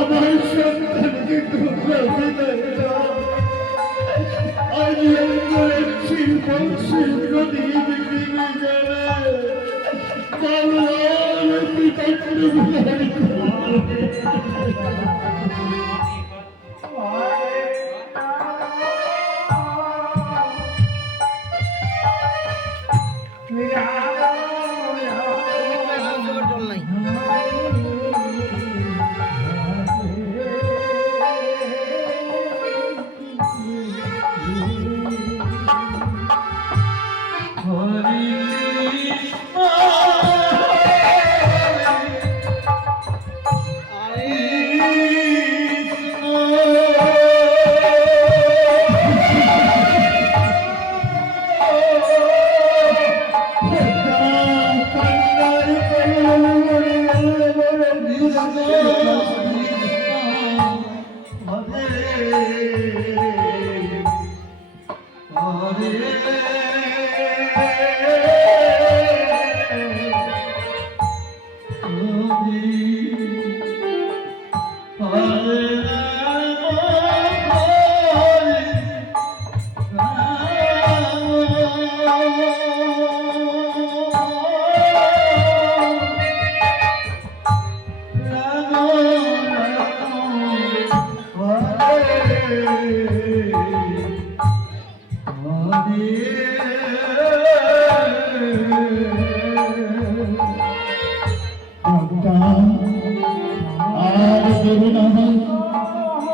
আমার সন্তানকে তোমরা বিদায় দাও। আজ আমার শিল্প দিয়ে ভেঙে গেলে বাবার পিতাকে বিদায়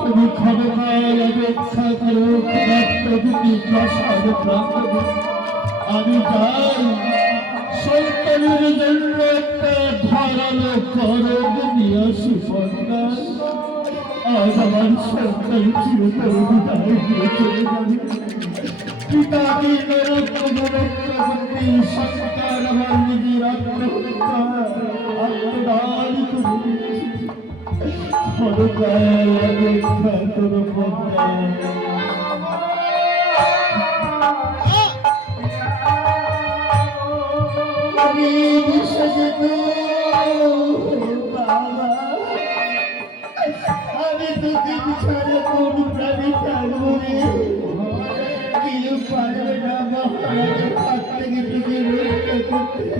তুমি ক্ষমতায় অপেক্ষা করো প্রভৃতি প্রসাদ প্রাপ্ত। আমি চাই সন্তানের জন্য একটা ধারালো করব নিয়ে আসি সন্ধ্যা। আজ আমার সন্তান চিরতর বিদায় দিয়ে চলে যাবে। পিতাকে নরকবর্তী সন্তান আমার নিজের আত্মহত্যা আত্মদান করে ক্ষমতায় অপেক্ষা করো পদ্মা। আমি বিশ্বজিৎ বাবা, আমি তোকে বিছানে কোন প্রাণী থাকবো রে? কেউ পারবে না মহারাজের হাত থেকে তোকে রক্ষা করতে।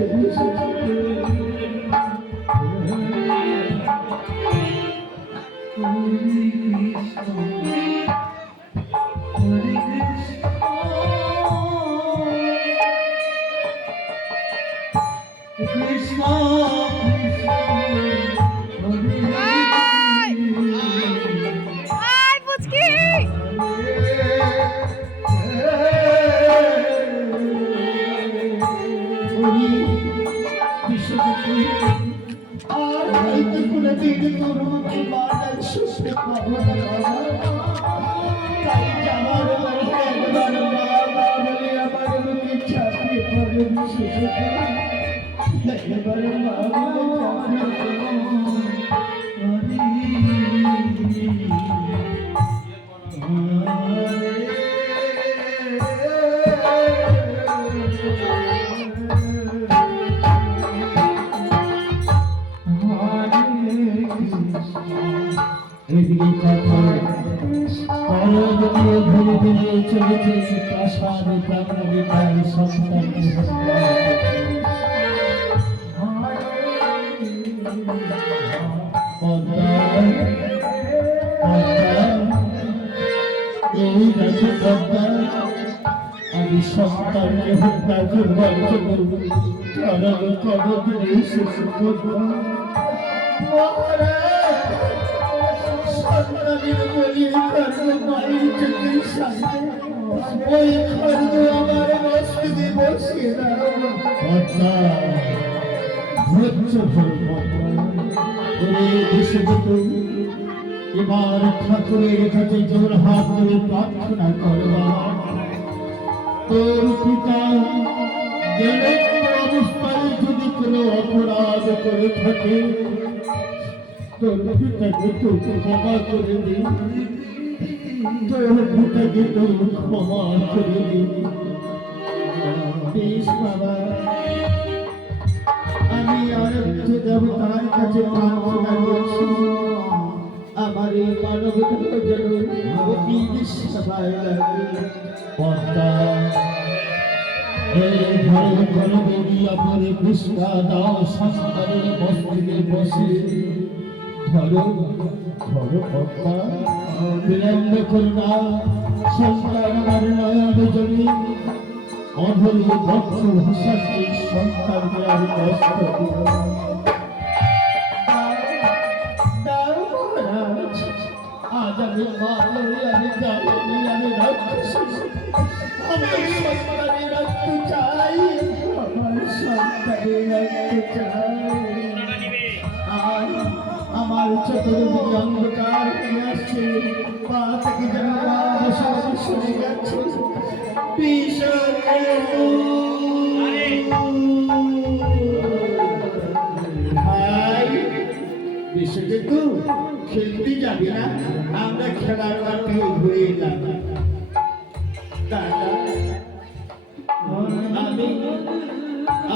এদিকে ধীরে ধীরে চলেছে প্রাসাদ প্রাঙ্গণে সন্তান। এই দেখো পদ্মা, আমি সন্তানকে হত্যা করবার জন্য কবরে এসেছি পদ্মা। সন্তানের বলি খর্গ মায়ের চোখের সামনে, ওই খর্গ আমার মস্তকে বসিয়ে দাও পদ্মা। ধৈর্য ধর পদ্মা, দেশে যেত এবার ঠাকুরের কাছে জোর হাত ধরে প্রার্থনা করবা। তোর পিতা অবস্থায় যদি কোনো অপরাধ করে থাকে, তোর পিতাকে তো ক্ষমা করে দিন, তোর পিতাকে তো ক্ষমা করে দিন। বেশ বাবা, আমি অনন্ত দেবতার কাছে প্রার্থনা করছি আমার এই মানব যেন অতি সেবায় লাগে। পদ্মা এই ঘরে ঘরে বেরিয়ে পরে পুষ্পা দাও সন্তানের মস্তকে বসে ধরো ধরো পদ্মা বিলম্ব করো না সন্তান আমার নয়ন জমি অধর ভক্ত ভাষাকে সন্তানকে আমি কষ্ট দিও আজ আমি মানবী আমি জানি আমি রাক্ষসী আমার সন্তানে রাখতে চাই আমার সন্তানে রাখতে চাই আমার চতুর্দিকে অন্ধকার হয়ে আসছে পা থেকে যেন শুনে যাচ্ছে বিশ্বজিৎ খেলতে যাবি না আমরা খেলার মাঠে ঘুরে এলাম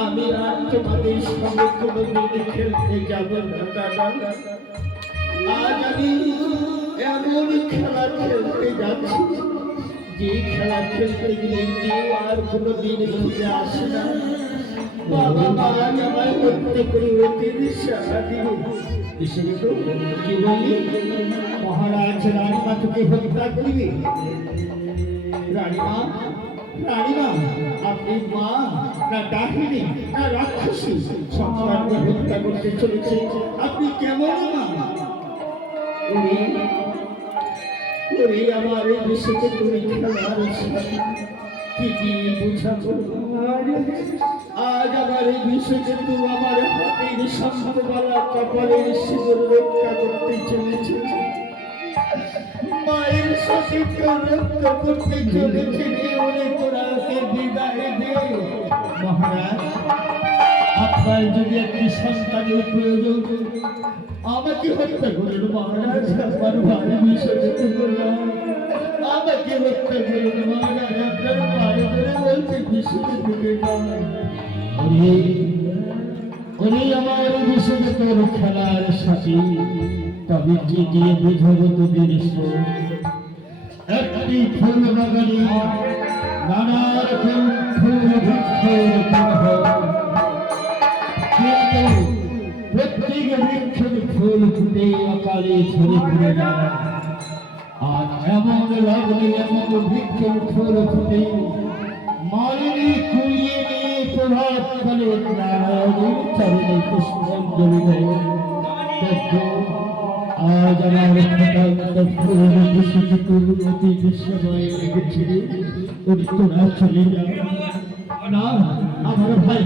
আমি আর তোমাদের সঙ্গে কোনোদিন খেলতে যাব না দাদা আজ আমি এমন খেলা খেলতে যাচ্ছি যে খেলা খেলতে গেলে কেউ আর কোনোদিন ঘুরে আসে না বাবা মারা আমায় হত্যা করে অতির সাহা দিবে কি বলি মহারাজ রানীমা তোকে হত্যা করিবে রানীমা রানীমা আপনি মা না ডাকিনি না রাক্ষসী সন্তানকে হত্যা করতে চলেছে আপনি কেমন মা ওরে আমার এই বিষয়কে তুমি খেলার কি কি বুঝাবো আজ আমার এই বিষয়কে তুমি আমার হাতের সম্ভবলা কপালের শিবর রক্ষা করতে চলেছে মায়ের সচিত্র রক্ষা করতে চলেছে ওরে তোরাকে বিদায় দে মহারাজ আপনার যদি একটি সন্তানের প্রয়োজন আমাকে হত্যা করুন মহারাজ আমার ভাই বিষয়কে বললাম আমাকে হত্যা করুন মহারাজ আপনার পায়ে ধরে বলতে বিষয়কে দিকে ওরে আমার বিষয়কে তোর খেলার সাথী তবে কি দিয়ে বুঝাবো তোদের একটি ফুল বাগানে নানা রকম ফুল বৃক্ষের প্রত্যেক বৃক্ষের ফুল ফুটে অকালে ঝরে পড়ে যায় আর এমন লাগলে এমন বৃক্ষের ফুল ফুটে মালিনী কুড়িয়ে নিয়ে প্রভাত ফলে নারায়ণের চরণে পুষ্পাঞ্জলি দেয় আজ আমার ফুল অতি বিশ্বময় লেগেছিল তোরা চলে যাও না আমার ভাই